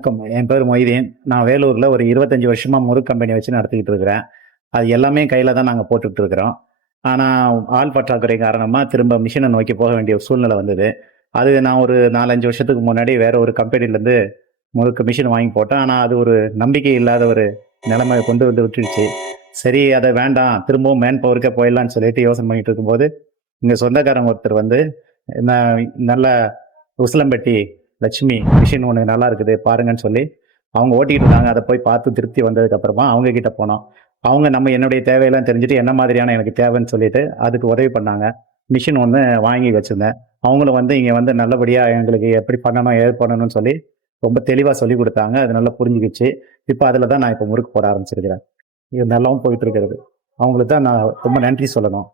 வணக்கம். என் பேர் மொய்தீன். நான் வேலூர்ல ஒரு 25 வருஷமா முறுக்கு கம்பெனி வச்சு நடத்திக்கிட்டு இருக்கிறேன். அது எல்லாமே கையில தான் நாங்க போட்டுட்டு இருக்கிறோம். ஆனா, ஆள் பற்றாக்குறை காரணமா திரும்ப மிஷின நோக்கி போக வேண்டிய ஒரு சூழ்நிலை வந்தது. அது நான் ஒரு 4, 5 வருஷத்துக்கு முன்னாடி வேற ஒரு கம்பெனிலேருந்து முறுக்கு மிஷின் வாங்கி போட்டேன். ஆனா, அது ஒரு நம்பிக்கை இல்லாத ஒரு நிலைமைய கொண்டு வந்து விட்டுடுச்சு. சரி, அத வேண்டாம். திரும்பவும் மேன் பவருக்கே போயிடலான்னு சொல்லிட்டு யோசனை பண்ணிட்டு இருக்கும்போது, எங்க சொந்தக்காரங்க ஒருத்தர் வந்து, நான் நல்ல உசிலம்பட்டி லட்சுமி மிஷின் ஒன்று நல்லா இருக்குது பாருங்கன்னு சொல்லி அவங்க ஓட்டிக்கிட்டு இருந்தாங்க. அதை போய் பார்த்து திருப்தி வந்ததுக்கு அப்புறமா அவங்க கிட்ட போனோம். அவங்க நம்ம என்னுடைய தேவையெல்லாம் தெரிஞ்சுட்டு என்ன மாதிரியான எனக்கு தேவைன்னு சொல்லிட்டு அதுக்கு உதவி பண்ணாங்க. மிஷின் ஒன்று வாங்கி வச்சிருந்தேன். அவங்களும் வந்து இங்கே வந்து நல்லபடியாக எங்களுக்கு எப்படி பண்ணணும் ஏது பண்ணணும்னு சொல்லி ரொம்ப தெளிவாக சொல்லி கொடுத்தாங்க. அது நல்லா புரிஞ்சுக்கிச்சு. இப்போ அதில் தான் நான் இப்போ முறுக்கு போட ஆரம்பிச்சிருக்கிறேன். இது நல்லாவும் போயிட்டு இருக்கிறது. அவங்களுக்கு தான் நான் ரொம்ப நன்றி சொல்லணும்.